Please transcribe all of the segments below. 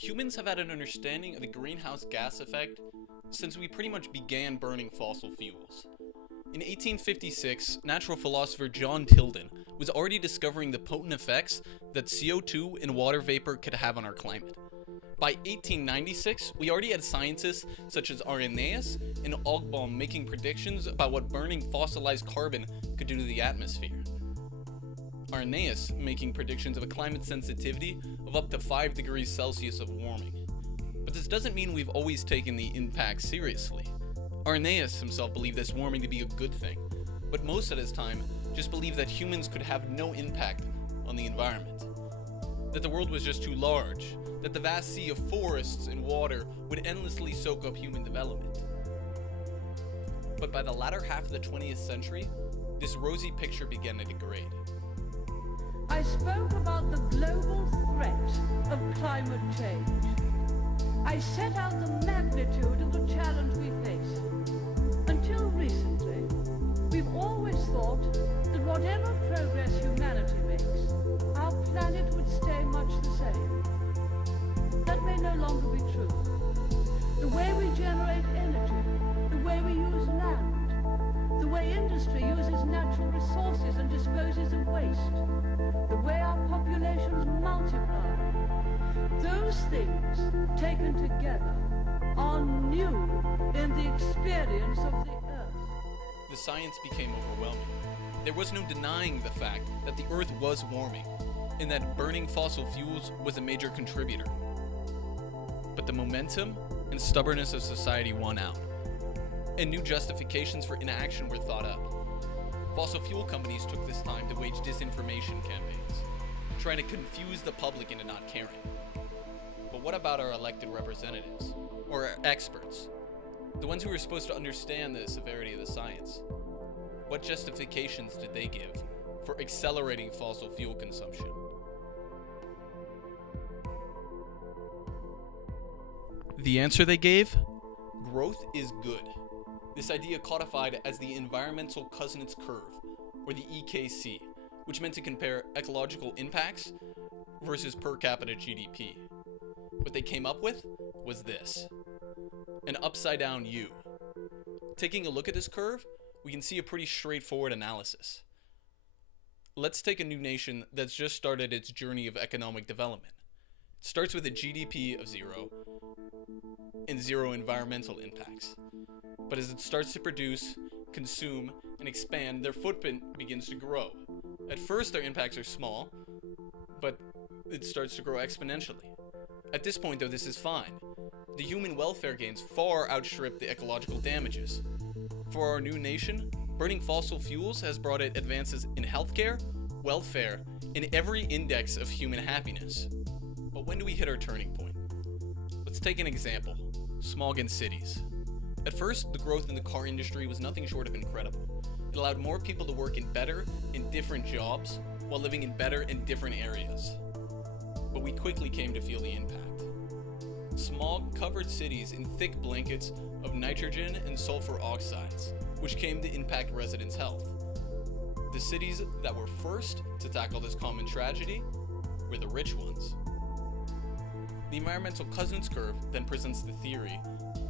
Humans have had an understanding of the greenhouse gas effect since we pretty much began burning fossil fuels. In 1856, natural philosopher John Tilden was already discovering the potent effects that CO2 and water vapor could have on our climate. By 1896, we already had scientists such as Arrhenius and Ogbaum making predictions about what burning fossilized carbon could do to the atmosphere. Arrhenius making predictions of a climate sensitivity of up to 5 degrees Celsius of warming. But this doesn't mean we've always taken the impact seriously. Arrhenius himself believed this warming to be a good thing, but most of his time just believed that humans could have no impact on the environment. That the world was just too large, that the vast sea of forests and water would endlessly soak up human development. But by the latter half of the 20th century, this rosy picture began to degrade. I spoke about the global threat of climate change. I set out the magnitude of the challenge we face. Until recently, we've always thought that whatever progress humanity makes, our planet would stay much the same. That may no longer be true. The way we generate energy, the way we use land, the way industry uses natural resources and disposes of waste, the way our populations multiply, those things taken together are new in the experience of the Earth. The science became overwhelming. There was no denying the fact that the Earth was warming, and that burning fossil fuels was a major contributor. But the momentum and stubbornness of society won out, and new justifications for inaction were thought up. Fossil fuel companies took this time to wage disinformation campaigns, trying to confuse the public into not caring. But what about our elected representatives, or our experts, the ones who are supposed to understand the severity of the science? What justifications did they give for accelerating fossil fuel consumption? The answer they gave? Growth is good. This idea codified as the environmental Kuznets curve, or the EKC, which meant to compare ecological impacts versus per capita GDP. What they came up with was this: an upside down U. Taking a look at this curve, we can see a pretty straightforward analysis. Let's take a new nation that's just started its journey of economic development. It starts with a GDP of 0 and 0 environmental impacts. But as it starts to produce, consume, and expand, their footprint begins to grow. At first, their impacts are small, but it starts to grow exponentially. At this point, though, this is fine. The human welfare gains far outstrip the ecological damages. For our new nation, burning fossil fuels has brought it advances in healthcare, welfare, and every index of human happiness. But when do we hit our turning point? Let's take an example: smog in cities. At first, the growth in the car industry was nothing short of incredible. It allowed more people to work in better and different jobs while living in better and different areas. But we quickly came to feel the impact. Smog covered cities in thick blankets of nitrogen and sulfur oxides, which came to impact residents' health. The cities that were first to tackle this common tragedy were the rich ones. The environmental Kuznets curve then presents the theory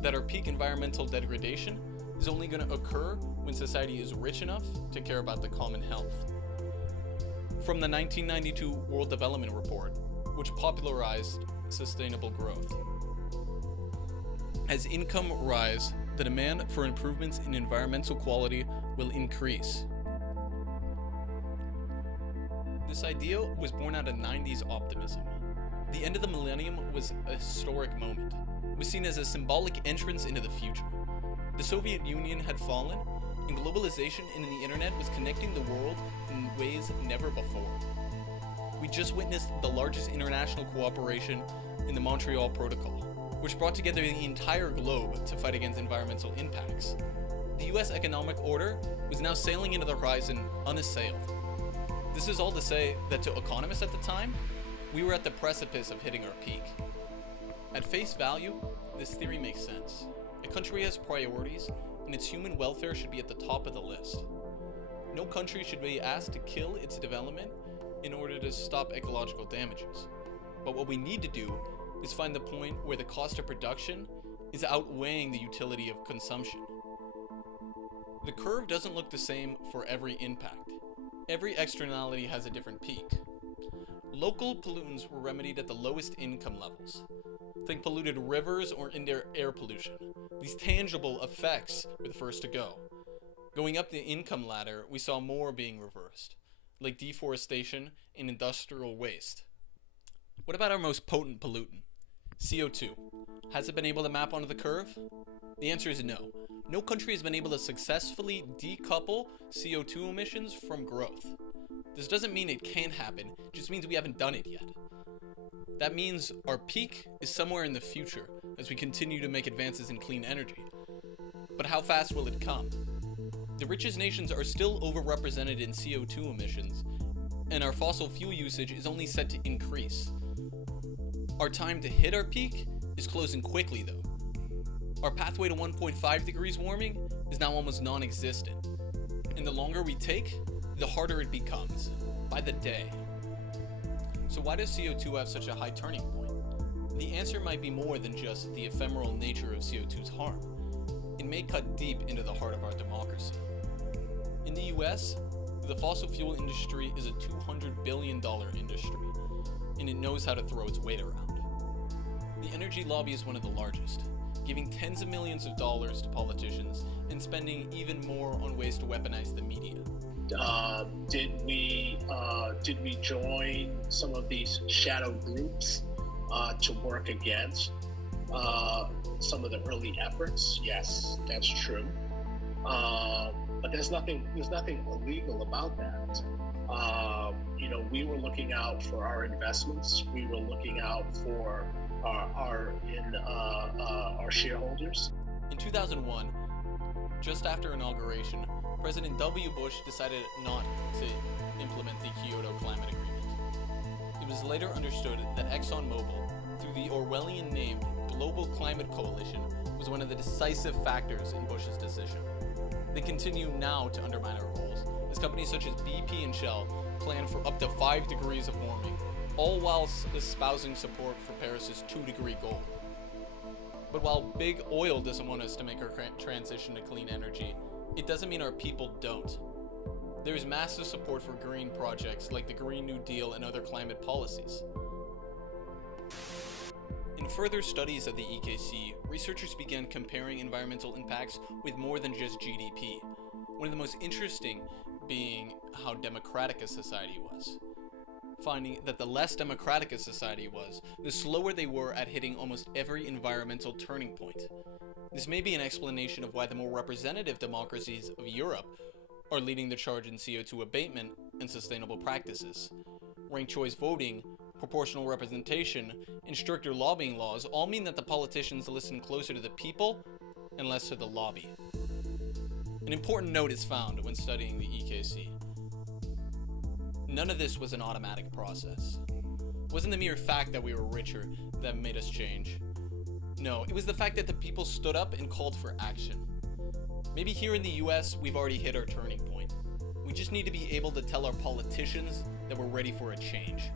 that our peak environmental degradation is only going to occur when society is rich enough to care about the common health. From the 1992 World Development Report, which popularized sustainable growth. As income rise, the demand for improvements in environmental quality will increase. This idea was born out of 90s optimism. The end of the millennium was a historic moment. It was seen as a symbolic entrance into the future. The Soviet Union had fallen, and globalization and the internet was connecting the world in ways never before. We just witnessed the largest international cooperation in the Montreal Protocol, which brought together the entire globe to fight against environmental impacts. The US economic order was now sailing into the horizon unassailed. This is all to say that to economists at the time, we were at the precipice of hitting our peak. At face value, this theory makes sense. A country has priorities, and its human welfare should be at the top of the list. No country should be asked to kill its development in order to stop ecological damages. But what we need to do is find the point where the cost of production is outweighing the utility of consumption. The curve doesn't look the same for every impact. Every externality has a different peak. Local pollutants were remedied at the lowest income levels. Think polluted rivers or indoor air pollution. These tangible effects were the first to go. Going up the income ladder, we saw more being reversed, like deforestation and industrial waste. What about our most potent pollutant? CO2. Has it been able to map onto the curve? The answer is no. No country has been able to successfully decouple CO2 emissions from growth. This doesn't mean it can't happen, it just means we haven't done it yet. That means our peak is somewhere in the future as we continue to make advances in clean energy. But how fast will it come? The richest nations are still overrepresented in CO2 emissions, and our fossil fuel usage is only set to increase. Our time to hit our peak is closing quickly though. Our pathway to 1.5 degrees warming is now almost non-existent. And the longer we take, the harder it becomes, by the day. So why does CO2 have such a high turning point? The answer might be more than just the ephemeral nature of CO2's harm. It may cut deep into the heart of our democracy. In the US, the fossil fuel industry is a $200 billion industry, and it knows how to throw its weight around. The energy lobby is one of the largest, giving tens of millions of dollars to politicians and spending even more on ways to weaponize the media. Did we join some of these shadow groups to work against some of the early efforts? Yes, that's true. But there's nothing illegal about that. We were looking out for our investments. We were looking out for our shareholders. In 2001, just after inauguration, President W. Bush decided not to implement the Kyoto Climate Agreement. It was later understood that ExxonMobil, through the Orwellian name Global Climate Coalition, was one of the decisive factors in Bush's decision. They continue now to undermine our goals, as companies such as BP and Shell plan for up to 5 degrees of warming, all while espousing support for Paris's 2-degree goal. But while big oil doesn't want us to make our transition to clean energy, it doesn't mean our people don't. There is massive support for green projects like the Green New Deal and other climate policies. In further studies of the EKC, researchers began comparing environmental impacts with more than just GDP. One of the most interesting being how democratic a society was. Finding that the less democratic a society was, the slower they were at hitting almost every environmental turning point. This may be an explanation of why the more representative democracies of Europe are leading the charge in CO2 abatement and sustainable practices. Ranked choice voting, proportional representation, and stricter lobbying laws all mean that the politicians listen closer to the people and less to the lobby. An important note is found when studying the EKC. None of this was an automatic process. It wasn't the mere fact that we were richer that made us change. No, it was the fact that the people stood up and called for action. Maybe here in the US, we've already hit our turning point. We just need to be able to tell our politicians that we're ready for a change.